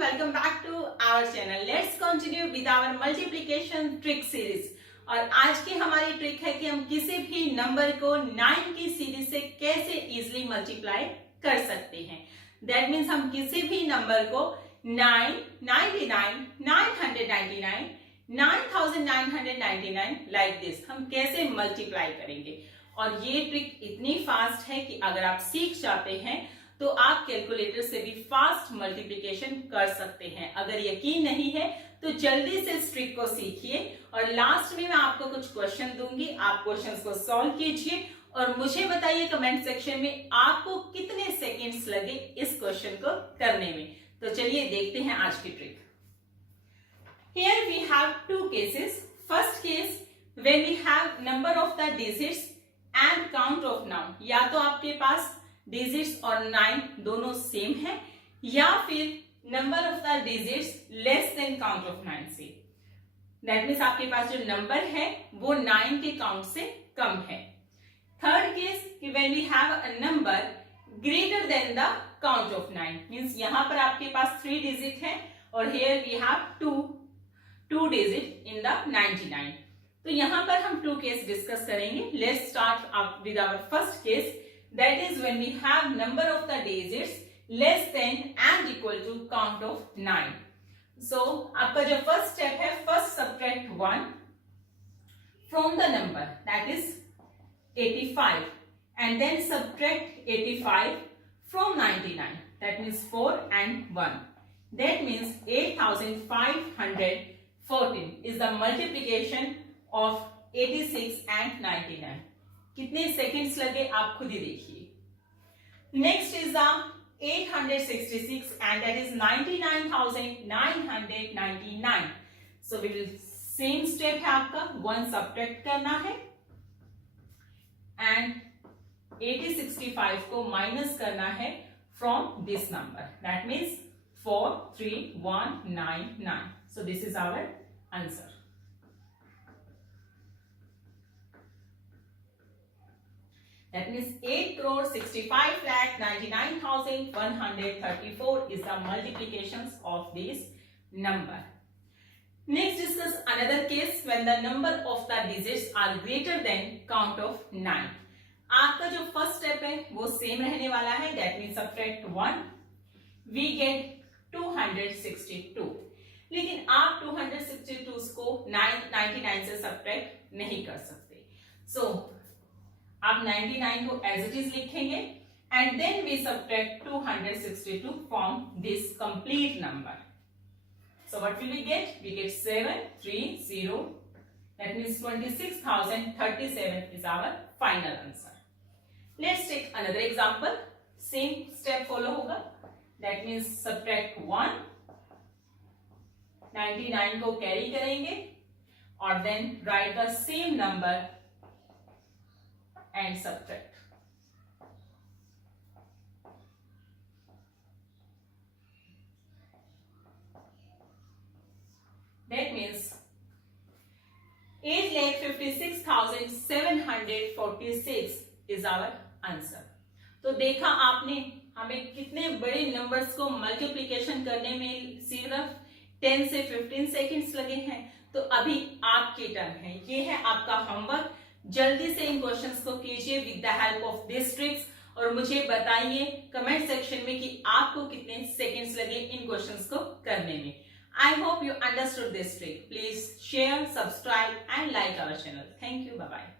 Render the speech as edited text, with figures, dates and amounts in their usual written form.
welcome back to our channel. Let's continue with our multiplication trick series. और आज की हमारी ट्रिक है कि हम किसी भी नंबर को 9 की सीरीज से कैसे इजीली मल्टीप्लाई कर सकते हैं. दैट मीन्स हम किसी भी नंबर को 9, 99, 999, 9999 लाइक दिस हम कैसे मल्टीप्लाई करेंगे. और ये ट्रिक इतनी फास्ट है कि अगर आप सीख जाते हैं तो आप कैलकुलेटर से भी फास्ट मल्टीप्लिकेशन कर सकते हैं. अगर यकीन नहीं है तो जल्दी से इस ट्रिक को सीखिए और लास्ट में मैं आपको कुछ क्वेश्चन दूंगी. आप क्वेश्चंस को सॉल्व कीजिए और मुझे बताइए कमेंट सेक्शन में आपको कितने सेकंड्स लगे इस क्वेश्चन को करने में. तो चलिए देखते हैं आज की trick. Here we have two cases. First case when we have number of the digits and count of noun. या तो आपके पास डिजिट्स और 9 दोनों सेम है या फिर number of the digits less than count of 9 से. दैट मीन्स आपके पास जो नंबर है वो 9 के काउंट से कम है. थर्ड केस कि when we have a number greater than the count of 9 means यहां पर आपके पास 3 डिजिट है और here we have 2 digit in the 99. तो यहां पर हम 2 केस डिस्कस करेंगे. Let's start with our first case. That is when we have number of the digits less than and equal to count of 9. So आपका जो first step है, first subtract 1 from the number that is 85 and then subtract 85 from 99. That means 4 and 1. That means 8514 is the multiplication of 86 and 99. कितने सेकेंड्स लगे आप खुद ही देखिए. Next is the 866 and that is 99,999. So we will same step है आपका 1 सब्ट्रैक्ट करना है एंड 8065 को माइनस करना है from this number. That means 43199. So this is our answer. That means 8,65,99,134 is the multiplications of this number. Next discuss another case when the number of the digits are greater than count of 9. आपका जो first step है वो सेम रहने वाला है. That means subtract 1 we get 262. लेकिन आप 262 को 99 से सब्ट्रैक्ट नहीं कर सकते. So आप 99 को एज इट इज लिखेंगे and then we subtract 262 from this complete number. So what will we get? We get 730. That means 26,037 is our final answer. Let's take another example. Same step follow होगा. That means subtract 1, 99 को carry करेंगे और then write the same number and subtract. That means 8,56,746 is our answer. तो देखा आपने हमें कितने बड़े नंबर्स को मल्टीप्लिकेशन करने में सिर्फ 10 से 15 सेकेंड्स लगे हैं. तो अभी आपकी टर्न है. ये है आपका होमवर्क. जल्दी से इन क्वेश्चंस को कीजिए with the help of this tricks और मुझे बताइए कमेंट सेक्शन में कि आपको कितने सेकंड्स लगे इन क्वेश्चंस को करने में. I hope you understood this trick. Please share, subscribe and like our channel. Thank you. Bye bye.